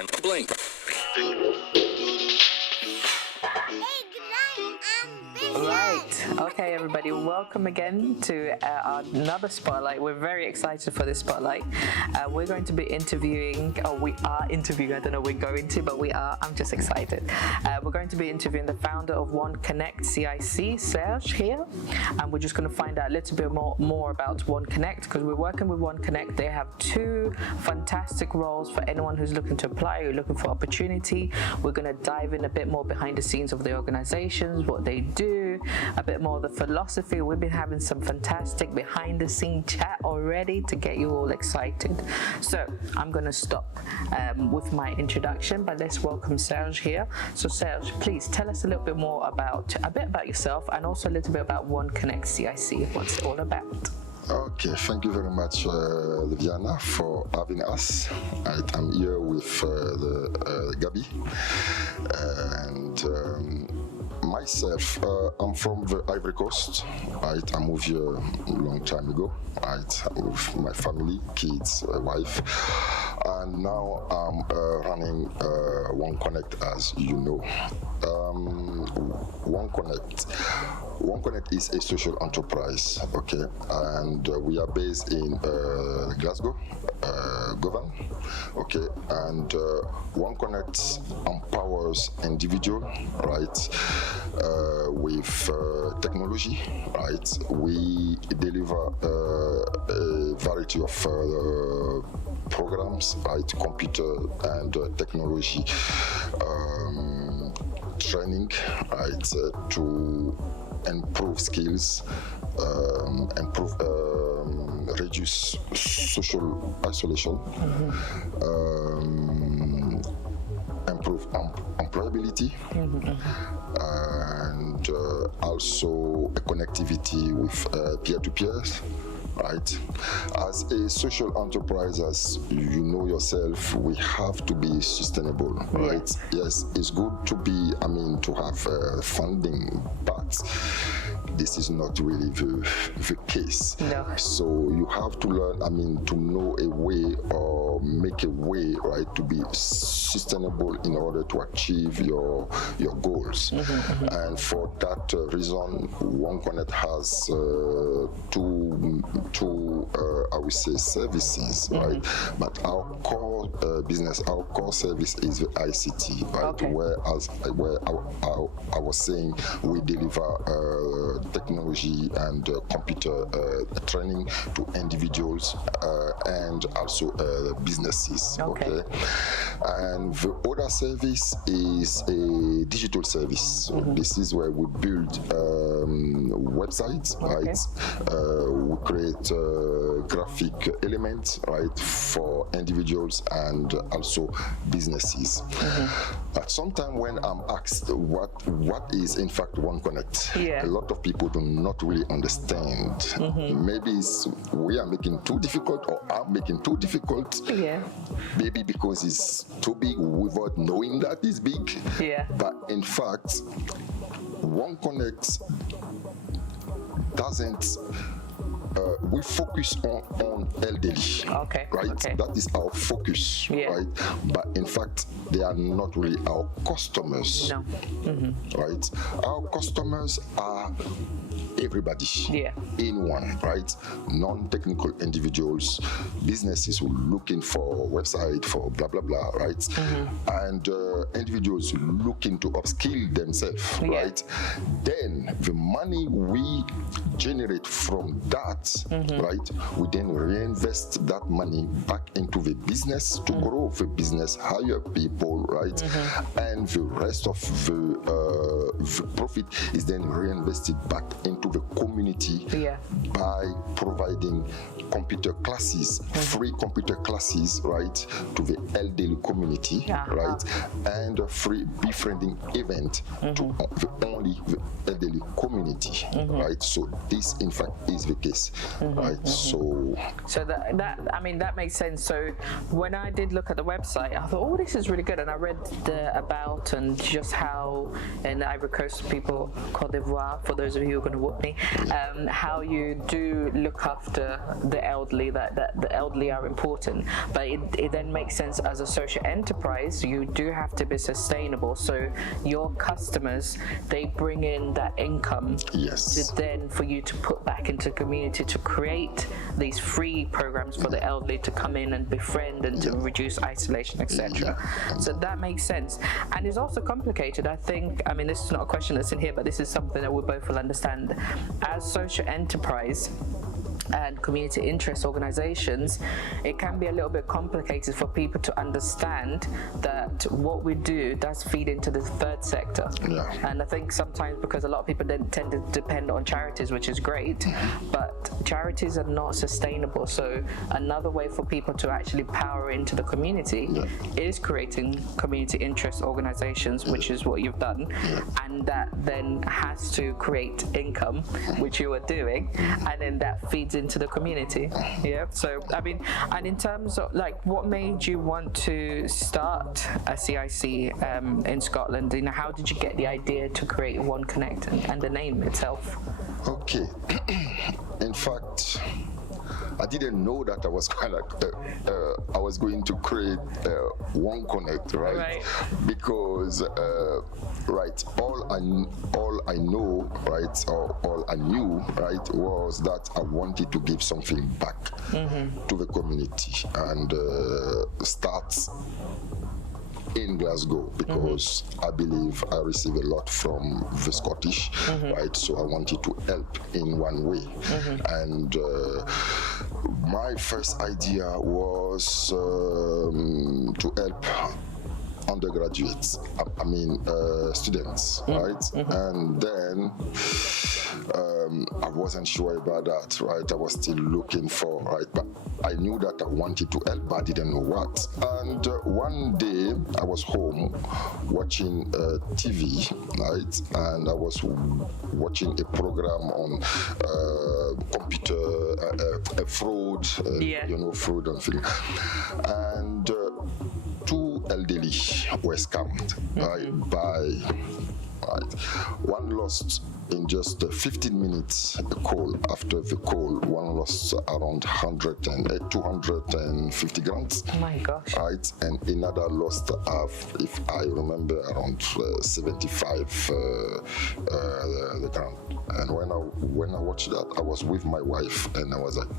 sign. Blink. Right, okay everybody, welcome again to another spotlight. We're very excited for this spotlight. We're going to be interviewing, we are interviewing, I don't know we're going to, but we are, I'm just excited. We're going to be interviewing the founder of Won Connect CIC, Serge here, and we're just going to find out a little bit more about Won Connect, because we're working with Won Connect. They have two fantastic roles for anyone who's looking to apply or looking for opportunity. We're going to dive in a bit more behind the scenes of the organizations, what they do, a bit more of the philosophy. We've been having some fantastic behind the scene chat already to get you all excited. So I'm going to stop with my introduction, but let's welcome Serge here. So Serge, please tell us a little bit more about yourself, and also a little bit about Won Connect CIC, what's it all about. Okay, thank you very much, Liviana, for having us. I'm here with Gabi, and myself, I'm from the Ivory Coast. I moved here a long time ago. With my family, kids, wife, and now I'm running Won Connect, as you know. Won Connect is a social enterprise, okay, and we are based in Glasgow, Govan, okay, and Won Connect empowers individual, right, with technology, right. We deliver a variety of programs, right, computer and technology training, right, to improve skills, reduce social isolation, improve employability, and also a connectivity with peer-to-peers. Right. As a social enterprise, as you know yourself, we have to be sustainable, right? Yes, it's good to be, to have funding, but this is not really the case. No. So you have to learn, to know a way or make a way, right, to be sustainable in order to achieve your goals. And for that reason, Won Connect has two I would say services, right? But our core business, our core service is the ICT, right? Okay. Where I was saying, we deliver technology and computer training to individuals and also businesses. Okay. And the other service is a digital service. So this is where we build websites, right? We create graphic elements, right, for individuals and also businesses. But sometimes when I'm asked what is in fact Won Connect, a lot of people do not really understand. Maybe we are making too difficult, or I'm making too difficult. Maybe because it's too big without knowing that it's big. But in fact, Won Connect doesn't. We focus on elderly, right? That is our focus, right? But in fact, they are not really our customers, right? Our customers are everybody in one, right? Non-technical individuals, businesses who are looking for website, for blah, blah, blah, right? And individuals looking to upskill themselves, right? Then the money we generate from that, right, we then reinvest that money back into the business to grow the business, hire people, right? And the rest of the profit is then reinvested back into the community by providing computer classes, free computer classes, right, to the elderly community, right, and a free befriending event to only the elderly community, right. So this, in fact, is the case. right? So that makes sense. So when I did look at the website, I thought, oh, this is really good, and I read the about and just how in the Ivory Coast people, Côte d'Ivoire, for those of you who are going to whoop me, how you do look after the elderly, that the elderly are important, but it then makes sense as a social enterprise. You do have to be sustainable, so your customers, they bring in that income to then for you to put back into the community to create these free programs for the elderly to come in and befriend and to reduce isolation, etc. So that makes sense, and it's also complicated. I think, I mean, this is not a question that's in here, but this is something that we both will understand. As social enterprise and community interest organizations, it can be a little bit complicated for people to understand that what we do does feed into the third sector. And I think sometimes, because a lot of people then tend to depend on charities, which is great, but charities are not sustainable. So another way for people to actually power into the community is creating community interest organizations, which is what you've done, and that then has to create income, which you are doing, and then that feeds into the community. So I mean, and in terms of like, what made you want to start a CIC in Scotland? You know, how did you get the idea to create Won Connect and the name itself? Okay. In fact, I didn't know that I was I was going to create Won Connect, right? Because all I know, right, or all I knew, right, was that I wanted to give something back to the community and start in Glasgow, because I believe I receive a lot from the Scottish, right? So I wanted to help in one way. And my first idea was to help undergraduates, I mean students, right? And then I wasn't sure about that, right? I was still looking for, right? But I knew that I wanted to help, but I didn't know what. And one day I was home watching TV, right? And I was watching a program on computer fraud, you know, fraud and things. And two elderly were scammed, one lost in just 15 minutes a call. After the call, one lost around 250 grand. Oh my gosh. Right, and another lost, if I remember, around 75 the grand. And when I watched that, I was with my wife, and I was like,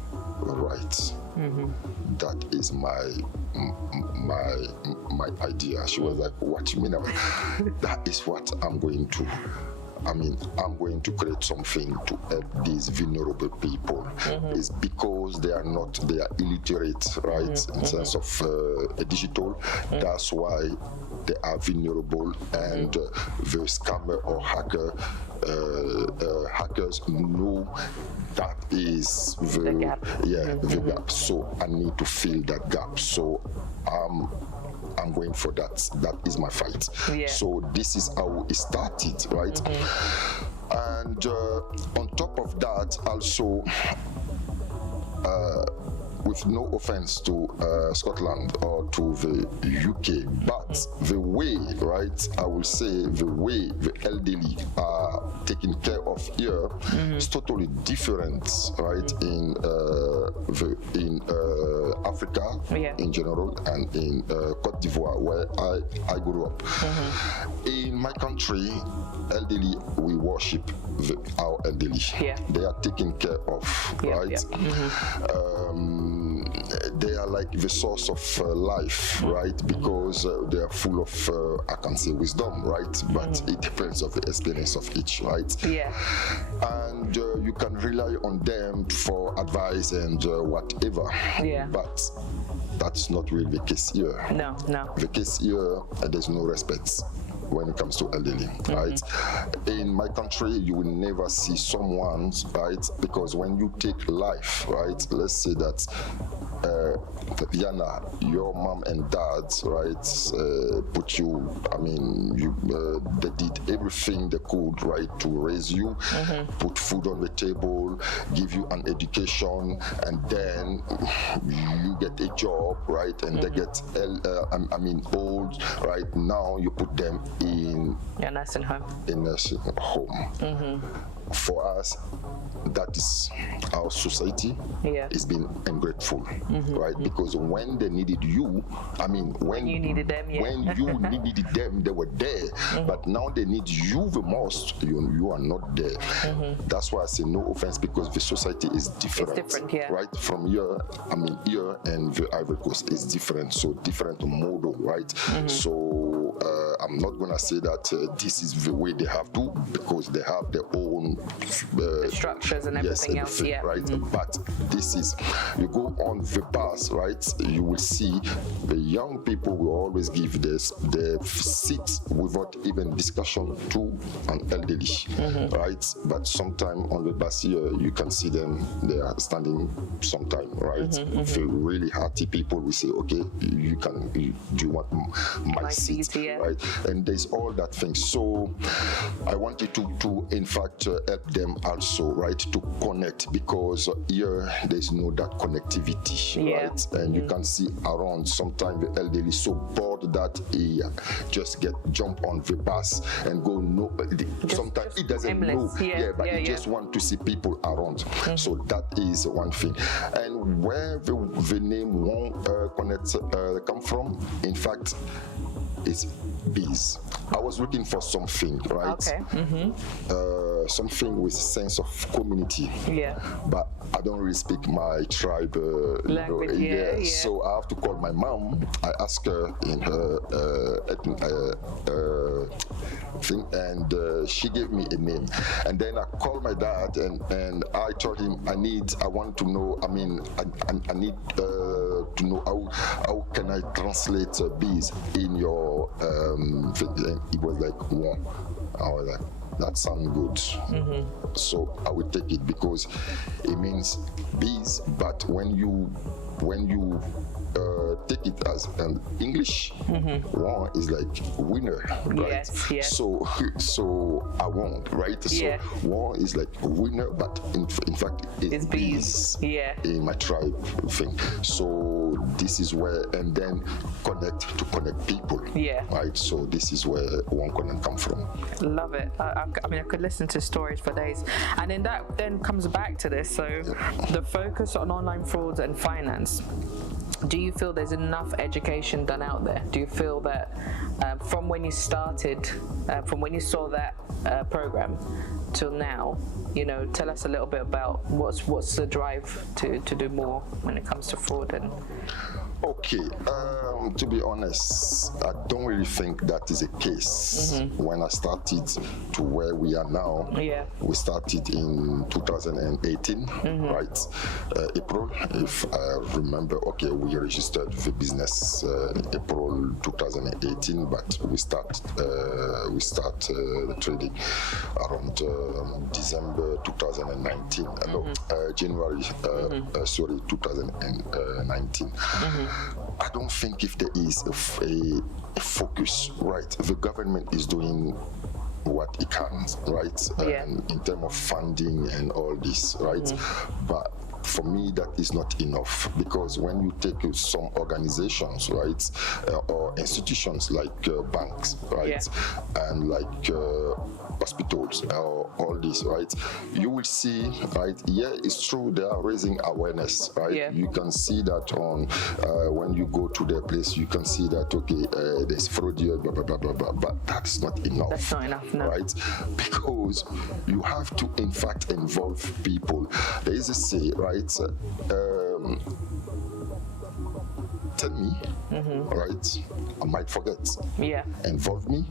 right, that is my idea. She was like, what you mean? That is what I'm going to. I mean, I'm going to create something to help these vulnerable people. It's because they are illiterate, right, in terms of digital. That's why they are vulnerable, and the scammer or hackers know that is the gap. The gap. So I need to fill that gap. So I'm going for that. That is my fight. So this is how it started, right? And on top of that, also, with no offense to Scotland or to the UK, but the way, right, I will say the way the elderly are taken care of here is totally different, right, in Africa in general, and in Côte d'Ivoire, where I grew up. In my country, elderly, we worship our elderly. They are taken care of, right? They are like the source of life, right? Because they are full of, I can say, wisdom, right? But it depends on the experience of each, right? And you can rely on them for advice and whatever. But that's not really the case here. No. The case here, there's no respect when it comes to elderly, right? In my country, you will never see someone, right? Because when you take life, right? Let's say that Diana, your mom and dad, right, put you, I mean, they did everything they could, right, to raise you, put food on the table, give you an education, and then you get a job, right, and they get, old, right, now you put them in a nursing home. For us, that is our society. It's been ungrateful, right? Because when they needed you, I mean, when you needed them, when you needed them, they were there. But now they need you the most. You are not there. That's why I say no offense, because the society is different. It's different, right? From here, I mean, here and the Ivory Coast is different. So different model, right? So I'm not gonna say that this is the way they have to, because they have their own structures and everything else, right? But this is, you go on the bus, right? You will see the young people will always give the seats without even discussion to an elderly, right? But sometime on the bus here, you can see them, they are standing sometime, right? The really hearty people will say, okay, do you want my seat, right? And there's all that thing. So I wanted to in fact help them also, right, to connect, because here there's no that connectivity, right? And you can see around sometimes the elderly is so bored that he just jump on the bus and go, no, sometimes he doesn't know, but he just want to see people around. So that is one thing. And where the name Won Connect come from, in fact, it's bees. I was looking for something, right? Okay. Something with sense of community. But I don't really speak my tribe language. So I have to call my mom. I asked her in her thing, and she gave me a name. And then I called my dad, and I told him I want to know. I mean, I need to know how can I translate bees in your thing. It was like Won. I was like, that sounds good. So I would take it, because it means bees, but when you take it as an English, Won is like winner, right? So I won, right? So Won is like winner, but in fact it's bees in my tribe thing. So this is where, and then connect people, right? So this is where Won Connect come from. Love it. I mean, I could listen to stories for days, and then that comes back to this. So the focus on online frauds and finance. Do you feel there's enough education done out there? Do you feel that from when you started, from when you saw that program till now, tell us a little bit about what's the drive to do more when it comes to fraud? And okay, to be honest, I don't really think that is a case. When I started to where we are now, we started in 2018, right? April, if I remember. Okay, we registered the business April 2018, but we start the trading around December 2019. January, 2019. I don't think if there is a focus, right? The government is doing what it can, right? In terms of funding and all this, right? But for me, that is not enough, because when you take some organizations, right, or institutions like banks, right, and like hospitals or all this, right, you will see, right, it's true, they are raising awareness, right? You can see that on when you go to their place, you can see that, okay, there's fraud here, blah, blah, blah, blah, blah, but that's not enough. That's not enough, no. Right? Because you have to, in fact, involve people. There is a say, right? Tell me, right? I might forget. Involve me,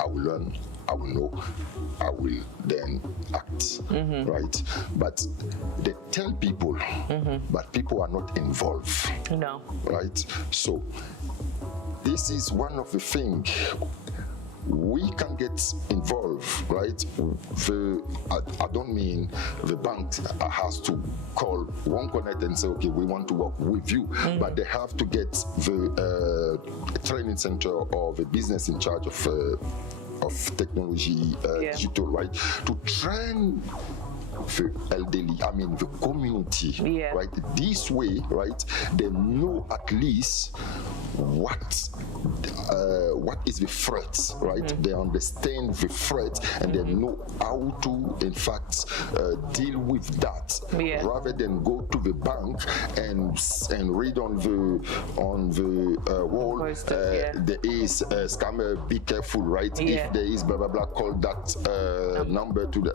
I will learn, I will know, I will then act, right? But they tell people, but people are not involved. No. Right? So this is one of the things we can get involved, right? I don't mean the bank has to call Won Connect and say, okay, we want to work with you, but they have to get the training center or the business in charge of technology, digital, right, to train the elderly, the community, right? This way, right, they know at least what is the threat, right? They understand the threat and they know how to, in fact, deal with that, rather than go to the bank and read on the wall, there is a scammer, be careful, right? If there is blah blah blah, call that number to the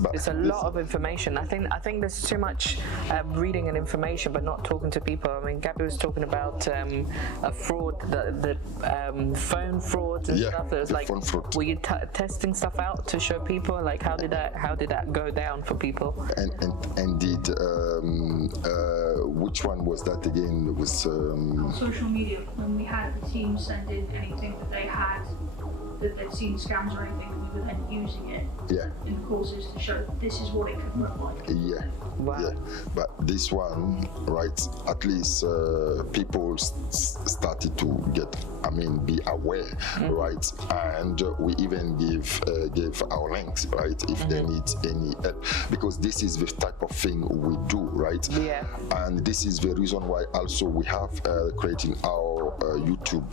but it's a lot of information. I think there's too much reading and information, but not talking to people. I mean, Gabby was talking about a fraud, the phone frauds and stuff. It was like, were you testing stuff out to show people? Like, how did that go down for people? And indeed, which one was that again? It was on social media, when we had the team send in anything that they had, that they'd seen scams or anything, we were then using it in the courses to show this is what it could look like. But this one, right, at least people started to get, be aware, right, and we even give our links, right, if they need any help, because this is the type of thing we do, right, and this is the reason why also we have creating our YouTube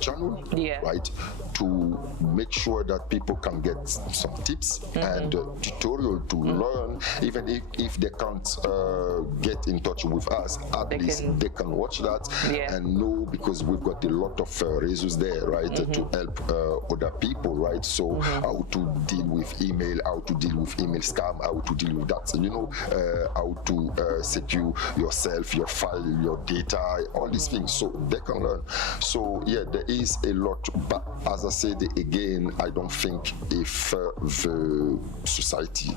channel, right, to make sure that people can get some tips and tutorial to learn, even if they can't get in touch with us, at least they can watch that and know, because we've got a lot of resources there, right, to help other people, right, so how to deal with email, how to deal with email scam, how to deal with that, how to secure yourself, your file, your data, all these things, so they can learn. So there is a lot, but as I said again, I don't think if the society,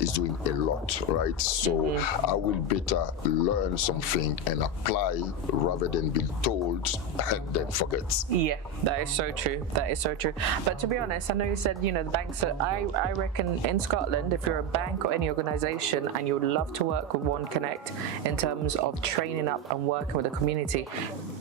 is doing a lot, right? So I will better learn something and apply rather than be told and then forget. Yeah, that is so true. That is so true. But to be honest, I know you said, the banks are, I reckon in Scotland, if you're a bank or any organization and you would love to work with Won Connect in terms of training up and working with the community,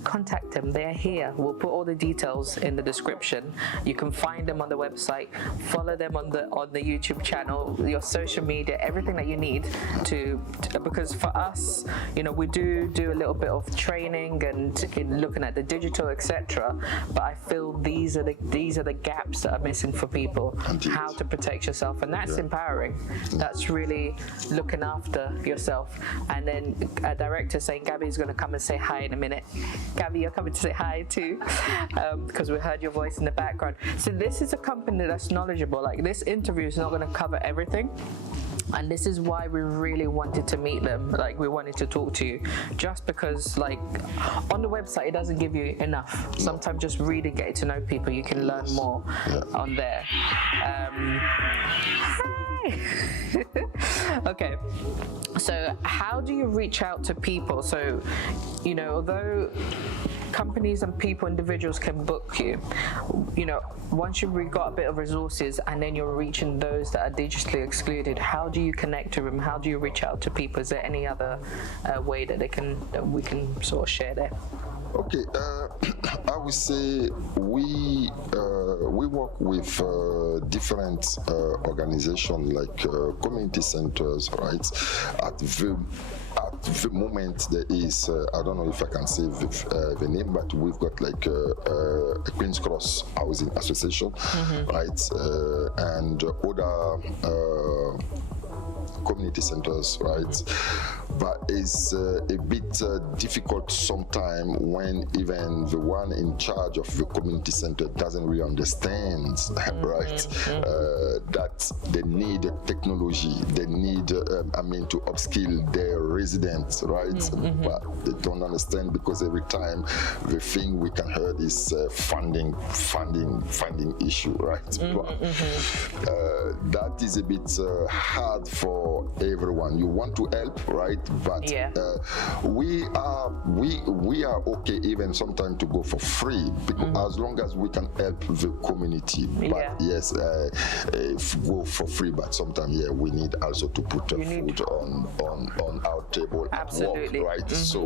contact them. They're here. We'll put all the details in the description. You can find them on the website, follow them on the YouTube channel, your social media, everything that you need to because for us, we do a little bit of training and looking at the digital, etc. But I feel these are the gaps that are missing for people. Indeed. How to protect yourself, and that's empowering. That's really looking after yourself. And then a director saying, Gabby's going to come and say hi in a minute. Gabby, you're coming to say hi too, because we heard your voice in the background. So this is a company that's knowledgeable. Like, this interview is not going to cover everything. And this is why we really wanted to meet them. Like, we wanted to talk to you, just because, like, on the website it doesn't give you enough. Sometimes just reading, getting to know people, you can learn more on there. Okay, so how do you reach out to people? So, although companies and people, individuals can book you, once you've got a bit of resources and then you're reaching those that are digitally excluded, how do you connect to them? How do you reach out to people? Is there any other way that we can sort of share there? Okay, I would say we work with different organizations like community centers, right? At the moment there is, I don't know if I can say the name, but we've got like a Queen's Cross Housing Association, right? And other community centers, right? But it's a bit difficult sometimes when even the one in charge of the community center doesn't really understand, right? That they need technology, they need, to upskill their residents, right? But they don't understand, because every time the thing we can hear is funding issue, right? That is a bit hard for everyone. You want to help, right? But we are okay even sometimes to go for free, because as long as we can help the community. But yes, go for free, but sometimes we need also to put food on our table. Absolutely. At work, right? So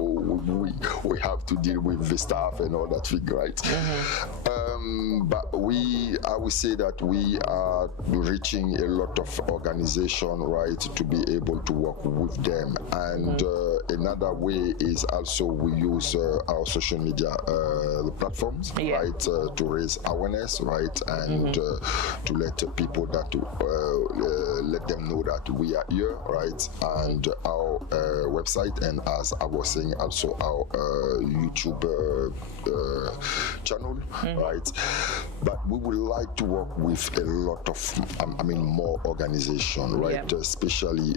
we have to deal with the staff and all that thing, right? But I would say that we are reaching a lot of organization, right, to be able to work with them. And another way is also we use our social media platforms, right, to raise awareness, right, and to let people that let them know that we are here, right, and our website, and as I was saying, also our YouTube channel, right. But we would like to work with a lot of, more organization, right, especially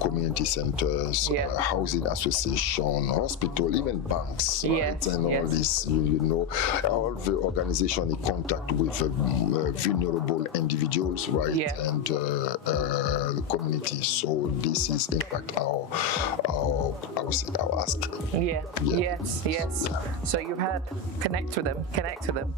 community centers, housing association, hospital, even banks, right, and all this, all the organization in contact with vulnerable individuals, right, and the community. So this is in fact our I would say our ask. Yes. So you've had connect with them.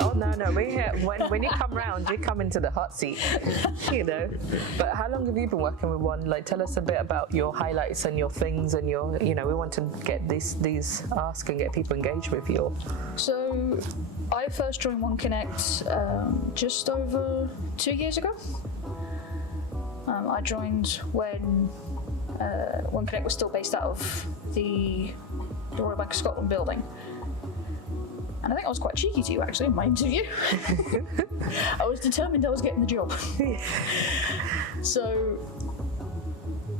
Oh no, we're here. When you come round, you come into the hot seat, But how long have you been working with Won? Like, tell us a bit about your highlights and your things, and your, we want to get these ask and get people engaged with you. So, I first joined Won Connect just over 2 years ago. I joined when Won Connect was still based out of the Royal Bank of Scotland building. And I think I was quite cheeky to you, actually, in my interview. I was determined I was getting the job. So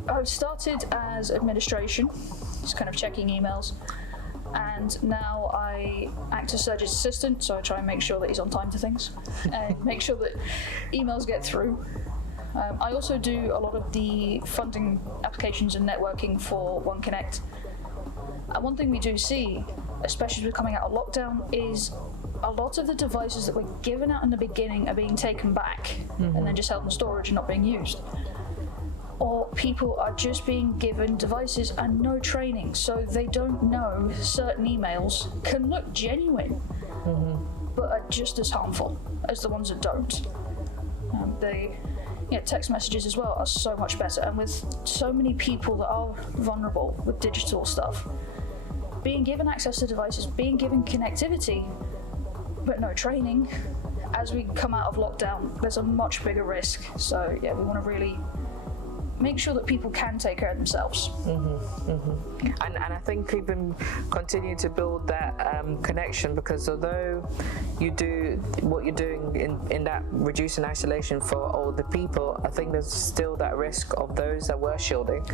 I started as administration, just kind of checking emails. And now I act as Serge's assistant, so I try and make sure that he's on time to things and make sure that emails get through. I also do a lot of the funding applications and networking for Won Connect. And one thing we do see, especially as we're coming out of lockdown, is a lot of the devices that were given out in the beginning are being taken back and then just held in storage and not being used. Or people are just being given devices and no training, so they don't know certain emails can look genuine, but are just as harmful as the ones that don't. Text messages as well are so much better, and with so many people that are vulnerable with digital stuff, being given access to devices, being given connectivity, but no training, as we come out of lockdown, there's a much bigger risk. So we want to really make sure that people can take care of themselves. And I think even continue to build that connection, because although you do what you're doing in that reducing isolation for older people, I think there's still that risk of those that were shielding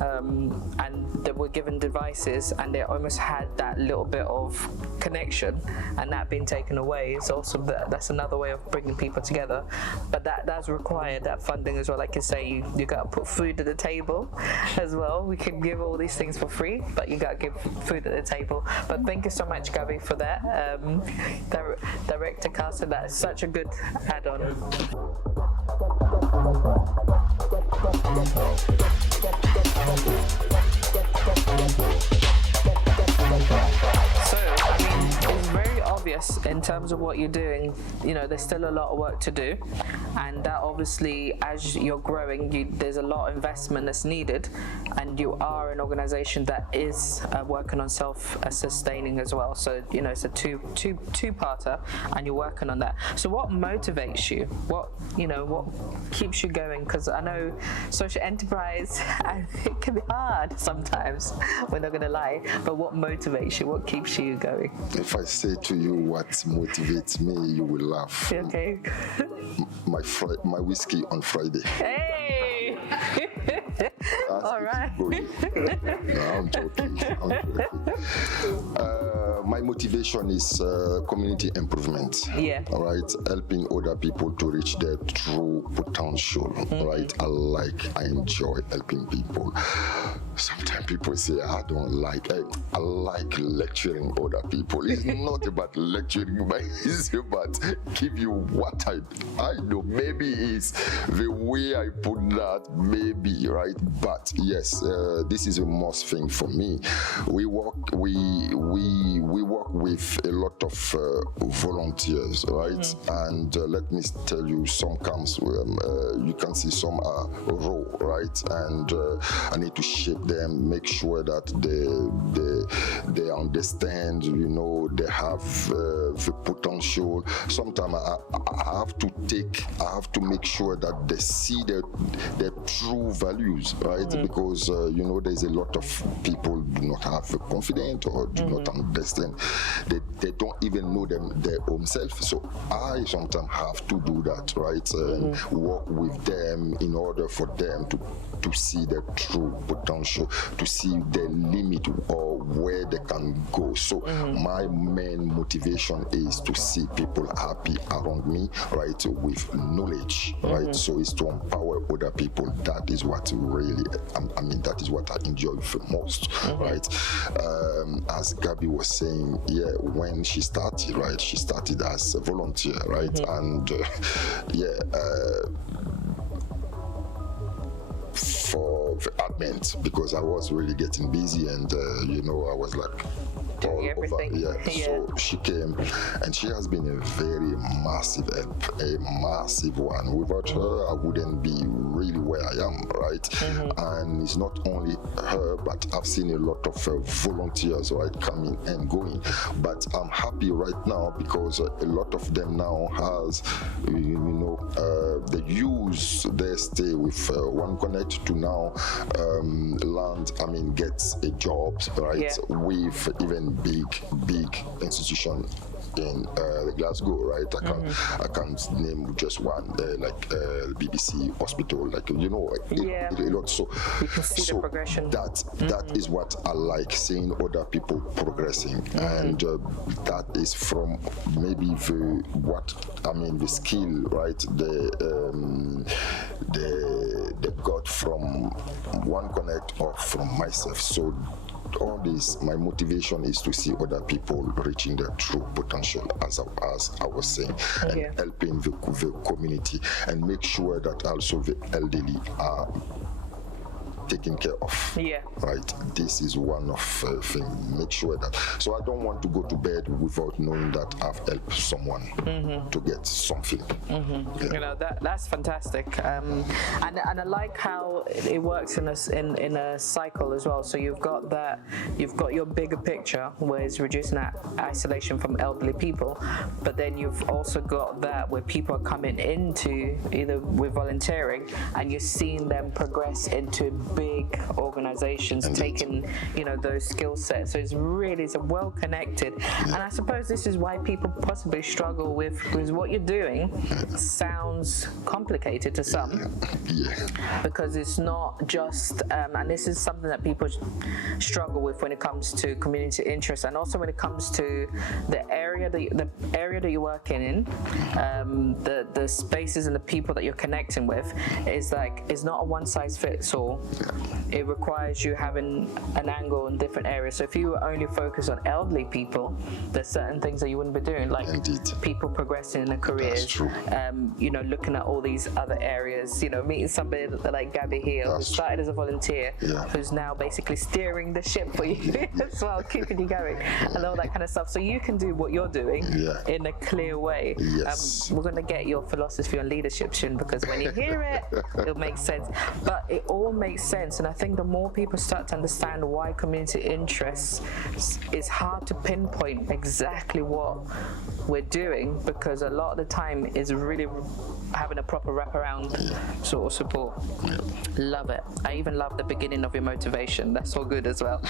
and that were given devices and they almost had that little bit of connection, and that being taken away is also that's another way of bringing people together. But that's required that funding as well. Like you say, you got to put food at the table as well. We can give all these things for free, but you got to give food at the table. But thank you so much, Gabby, for that. Director Carson, that is such a good add-on. So, it's very obvious in terms of what you're doing, there's still a lot of work to do, and that obviously as you're growing, there's a lot of investment that's needed, and you are an organization that is working on self-sustaining as well. So, it's a two-parter, and you're working on that. So what motivates you? What keeps you going? Because I know social enterprise, it can be hard sometimes, we're not going to lie, but what motivates you? What keeps you going? If I say to you what motivates me, you will laugh. Okay. My whiskey on Friday. Hey! All right. No, I'm joking. My motivation is community improvement. Yeah. All right, helping other people to reach their true potential. Right, I enjoy helping people. Sometimes people say I don't like. I like lecturing other people. It's not about lecturing, but it's about give you what I know. Maybe it's the way I put that. Maybe right, but yes, this is a must thing for me. We work with a lot of volunteers, right? And let me tell you, some camps you can see some are raw, right? And I need to shape them, make sure that they understand, you know, they have the potential. Sometimes I have to make sure that they see their true values, right? Because you know, there's a lot of people do not have the confidence or do not understand. They don't even know their own self. So I sometimes have to do that, right? And work with them in order for them to see their true potential, to see their limit or where they can go. So my main motivation is to see people happy around me, right, with knowledge, right? So it's to empower other people. That is what really, that is what I enjoy the most, right? As Gabby was saying, when she started, right, she started as a volunteer, right? And for the admin, because I was really getting busy, and you know, I was like all everything. over. So she came, and she has been a very massive help, a massive one. Without her, I wouldn't be really where I am, right? And it's not only her, but I've seen a lot of volunteers, right, coming and going. But I'm happy right now because a lot of them now has, you know, they use their stay with Won Connect to now get a job, right, with even big institution in Glasgow, right? I can't name just one, like BBC Hospital, like, you know, a lot. So you can see the progression. That is what I like, seeing other people progressing, and that is from maybe the skill, right? They got from Won Connect or from myself. So all this, my motivation is to see other people reaching their true potential, as I was saying, and helping the community, and make sure that also the elderly are taken care of. Right. This is one of things. Make sure that. So I don't want to go to bed without knowing that I've helped someone to get something. You know, that's fantastic. And I like how it works in a cycle as well. So you've got your bigger picture, where it's reducing that isolation from elderly people, but then you've also got that where people are coming into either with volunteering, and you're seeing them progress into big organizations, taking, you know, those skill sets. So it's a well connected, and I suppose this is why people possibly struggle with, because what you're doing sounds complicated to some, because it's not just and this is something that people struggle with when it comes to community interest, and also when it comes to the area that you're working in, the spaces and the people that you're connecting with, is like, it's not a one size fits all. It requires you having an angle in different areas. So if you were only focused on elderly people, there's certain things that you wouldn't be doing, like people progressing in their careers. That's true. You know, looking at all these other areas, you know, meeting somebody like Gabby here, who started as a volunteer, who's now basically steering the ship for you as well, keeping you going, and all that kind of stuff. So you can do what you're doing in a clear way. We're going to get your philosophy on leadership soon, because when you hear it, it'll make sense. But it all makes sense, and I think the more people start to understand why community interests, it's hard to pinpoint exactly what we're doing, because a lot of the time is really having a proper wraparound sort of support. Love it. I even love the beginning of your motivation. That's all good as well.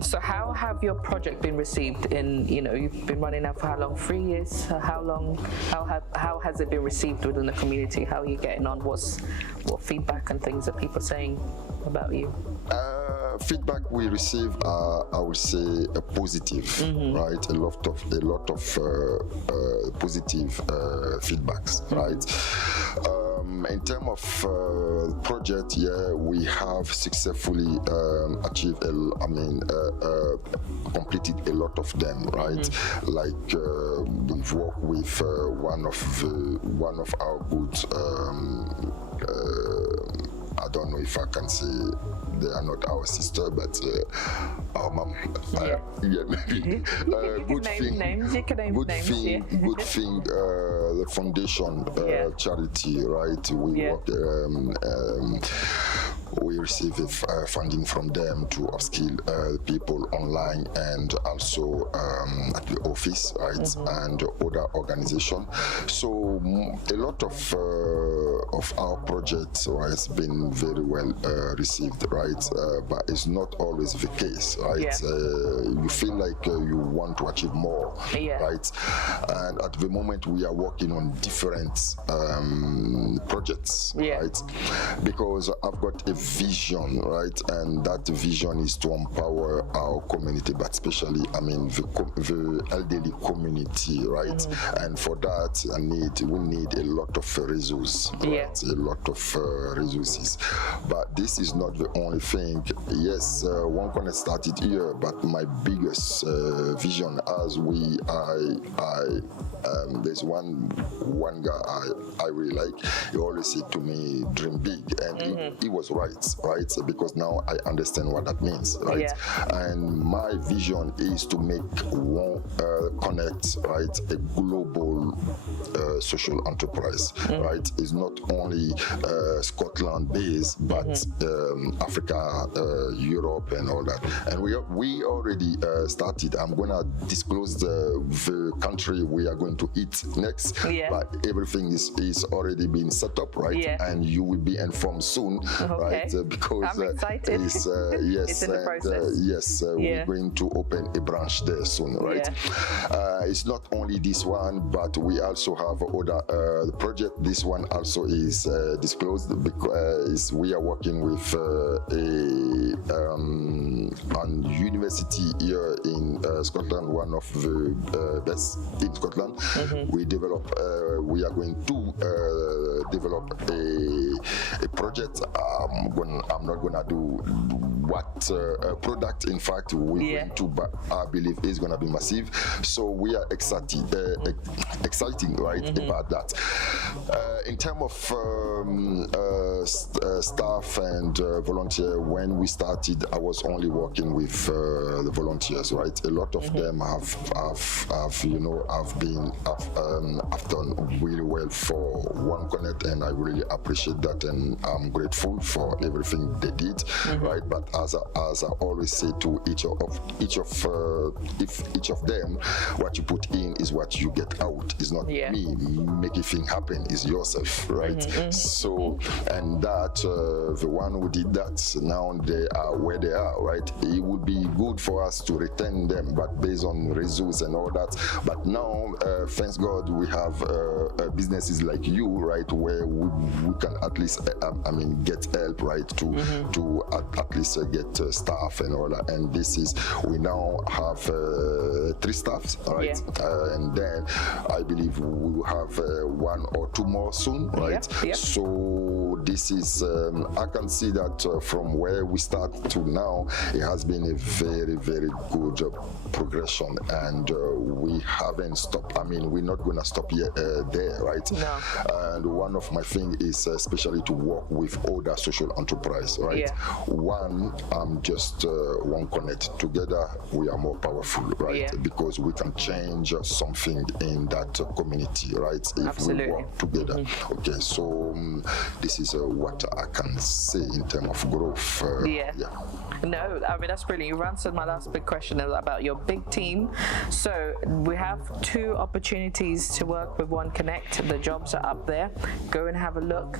So how have your project been received in, you've been running now for how long? 3 years? How has it been received within the community? How are you getting on? What feedback and things that people are saying about you? Feedback we receive are, I would say, positive, right? A lot of positive feedbacks, right? In terms of project, we have successfully achieved, completed a lot of them, right? Like we've worked with one of our good. I don't know if I can say they are not our sister, but our mom. Maybe. Good thing. Good thing. The foundation charity, right? We work. We receive funding from them to upskill people online and also at the office, right, and other organization. So a lot of our projects has been very well received, right? But it's not always the case, right? You feel like you want to achieve more, right? And at the moment we are working on different projects, right? Because I've got a vision, right? And that vision is to empower our community, but especially, the elderly community, right? And for that, we need a lot of resources, right? A lot of resources. But this is not the only thing. Yes, Won Connect started here, but my biggest vision, there's one guy I really like. He always said to me, "Dream big," and he was right, because now I understand what that means, right? And my vision is to make Won Connect, right, a global social enterprise, right? It's not only Scotland based, but Africa, Europe, and all that. And we already started. I'm gonna disclose the country we are going to eat next, but everything is already been set up, right? And you will be informed soon, right? Because I'm excited. it's in the process. We're going to open a branch there soon, right? It's not only this one, but we also have other project. This one also is disclosed because we are working with an university here in Scotland, one of the best in Scotland. We are going to develop a project. I'm not gonna do what product, in fact, we're going to, but I believe is gonna be massive. So we are exciting, right, about that. In terms of staff and volunteer, when we started, I was only working with the volunteers, right? A lot of them have done really well for Won Connect, and I really appreciate that, and I'm grateful for everything they did, right? But as I always say to each of them, what you put in is what you get out. It's not me making things happen. It's yourself, right? So, and that the one who did that, now they are where they are, right? It would be good for us to retain them, but based on results and all that. But now, thanks God, we have businesses like you, right, where we can at least, get help, right, to at least get staff and all that. And this is, we now have 3 staffs, right? And then I believe we will have 1 or 2 more soon, right? So this is, I can see that from where we start to now, it has been a very, very good progression, and we haven't stopped. We're not going to stop there, right? No. And one of my things is especially to work with other social social enterprise, right? Yeah. One, just Won Connect. Together, we are more powerful, right? Yeah. Because we can change something in that community, right? If Absolutely. we work together. Okay, so this is what I can say in terms of growth. Yeah. No, I mean, that's brilliant. You answered my last big question about your big team. So we have 2 opportunities to work with Won Connect. The jobs are up there. Go and have a look.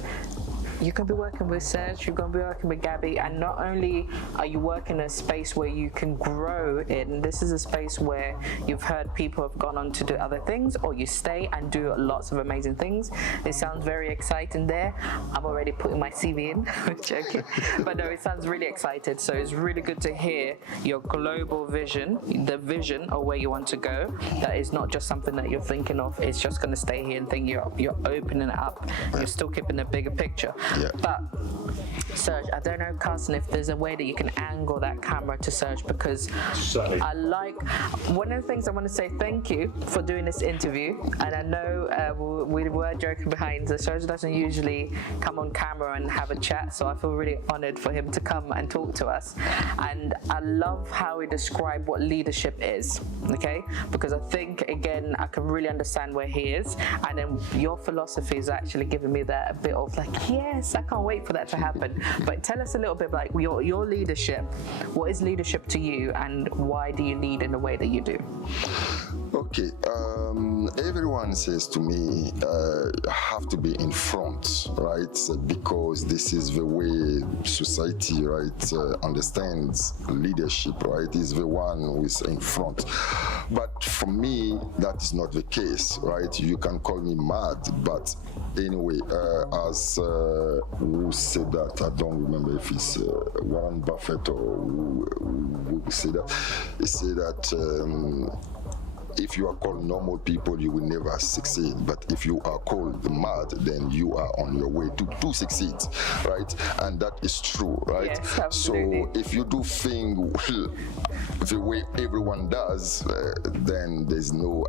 You can be working with Serge, you're going to be working with Gabby, and not only are you working in a space where you can grow in, this is a space where you've heard people have gone on to do other things, or you stay and do lots of amazing things. It sounds very exciting there. I'm already putting my CV in, joking. But no, it sounds really excited. So it's really good to hear your global vision, the vision of where you want to go. That is not just something that you're thinking of, it's just going to stay here and think you're opening it up. You're still keeping the bigger picture. Yeah. But Serge, I don't know, Carson, if there's a way that you can angle that camera to Serge, because I like, one of the things I want to say thank you for doing this interview. And I know we were joking behind, so Serge doesn't usually come on camera and have a chat, so I feel really honored for him to come and talk to us. And I love how he described what leadership is, okay? Because I think, again, I can really understand where he is, and then your philosophy is actually giving me that a bit of like, yes, I can't wait for that to happen. But tell us a little bit about your leadership. What is leadership to you, and why do you lead in the way that you do? Okay, everyone says to me, I have to be in front, right? Because this is the way society, right, understands leadership, right? Is the one who is in front. But for me, that is not the case, right? You can call me mad, but anyway, as who said that? I don't remember if it's Warren Buffett or who said that. He said that if you are called normal people, you will never succeed. But if you are called mad, then you are on your way to succeed, right? And that is true, right? Yes, absolutely. So if you do things the way everyone does, then there's no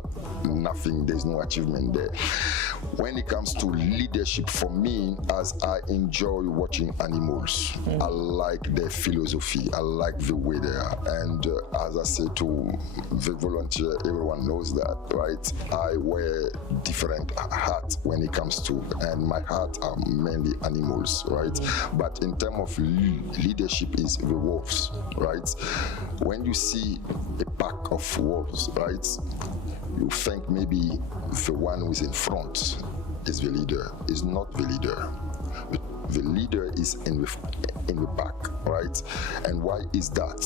achievement there. When it comes to leadership, for me, as I enjoy watching animals, I like their philosophy, I like the way they are. And as I say to the volunteer, everyone knows that, right? I wear different hats when it comes to, and my hat are mainly animals, right? But in terms of leadership is the wolves, right? When you see a pack of wolves, right, you think maybe the one who is in front is the leader. Is not the leader. The leader is in the back, right? And why is that?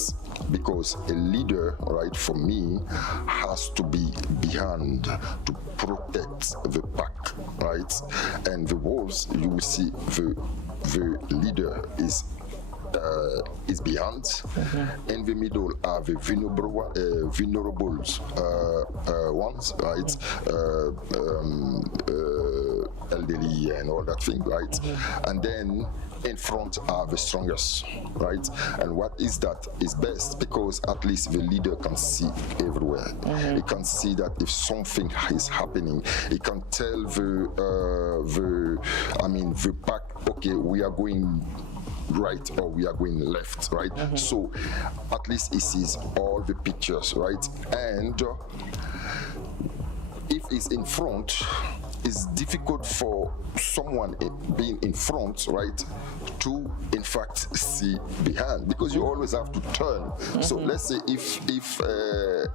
Because a leader, right, for me, has to be behind to protect the pack, right? And the wolves, you will see the leader is behind. In the middle are the vulnerable ones, right? Elderly and all that thing, right? And then in front are the strongest, right? And what is that is best, because at least the leader can see everywhere. He can see that if something is happening, he can tell the pack, okay, we are going right or we are going left, right? So at least he sees all the pictures, right? And if he's in front, it's difficult for someone being in front, right, to in fact see behind, because you always have to turn. So let's say if a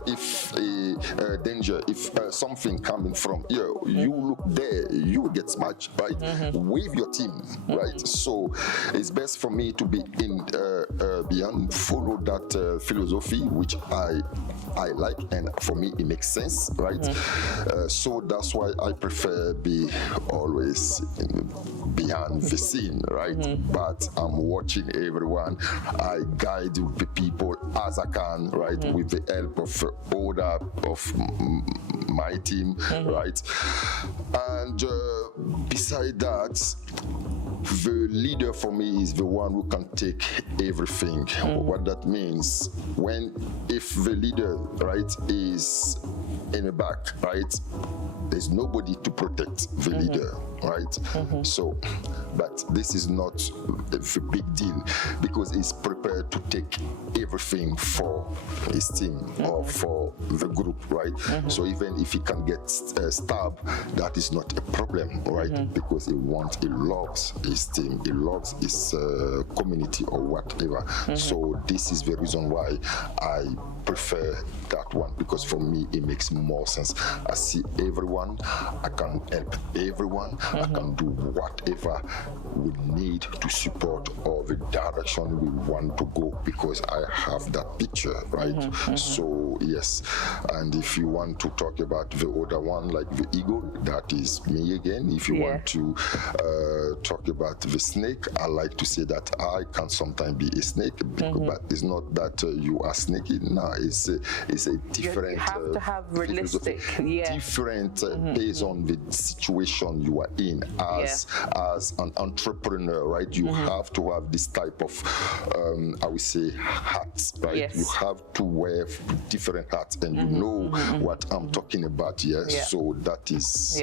danger, if something coming from here, you look there, you will get smashed, right, with your team, right? So it's best for me to be in behind, follow that philosophy, which I like, and for me it makes sense, right? So that's why I prefer be always behind the scene, right? But I'm watching everyone. I guide the people as I can, right, with the help of order of my team, right? And beside that, the leader for me is the one who can take everything. What that means, if the leader right, is in the back, right? There's nobody to protect the leader, right? So, but this is not a big deal because he's prepared to take everything for his team or for the group, right? So even if he can get stabbed, that is not a problem, right? Because he loves his team, he loves his community or whatever. So this is the reason why I prefer that one, because for me it makes more sense. I see everyone, I can help everyone, I can do whatever we need to support or the direction we want to go because I have that picture, right? So yes, and if you want to talk about the other one, like the eagle, that is me again. If you want to talk about the snake, I like to say that I can sometimes be a snake, but it's not that you are snaky. No, it's a different. You have to have realistic, different based on the situation you are in as an entrepreneur, right? You have to have this type of I would say hats, right? You have to wear different hats, and you know what I'm talking about. So that is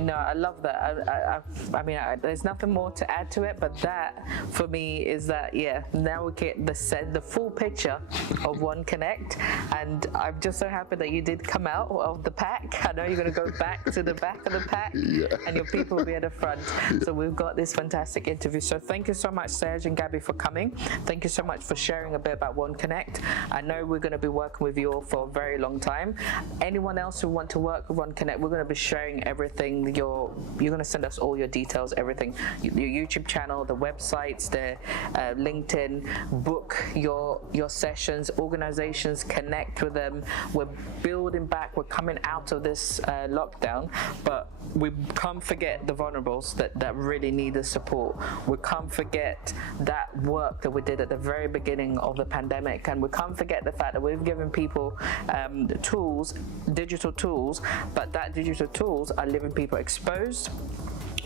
No, I love that. I mean, there's nothing more to add to it, but that for me is that now we get the full picture of Won Connect, and I'm just so happy that you did come out of the pack. I know you're going to go back to the back of the pack, and your people will be at the front. So we've got this fantastic interview. So thank you so much, Serge and Gabby, for coming. Thank you so much for sharing a bit about Won Connect. I know we're going to be working with you all for a very long time. Anyone else who want to work with Won Connect, we're going to be sharing everything. You're going to send us all your details, everything. Your YouTube channel, the websites, the LinkedIn, book your sessions, organizations, connect with them. We're building back, we're coming out of this lockdown, but we can't forget the vulnerables that really need the support. We can't forget that work that we did at the very beginning of the pandemic, and we can't forget the fact that we've given people the tools, digital tools, but that digital tools are leaving people exposed,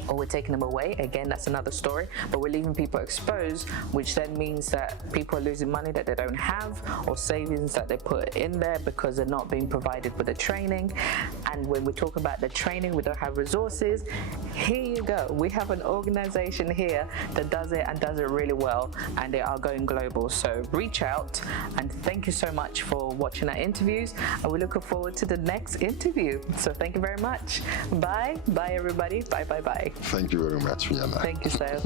or we're taking them away. Again, that's another story, but we're leaving people exposed, which then means that people are losing money that they don't have, or savings that they put in there because they're not being provided with the training. And when we talk about the training, we don't have resources. Here you go. We have an organization here that does it and does it really well, and they are going global. So reach out, and thank you so much for watching our interviews, and we're looking forward to the next interview. So thank you very much. Bye. Bye, everybody. Bye, bye, bye. Thank you very much, Rihanna. Thank you, Serge.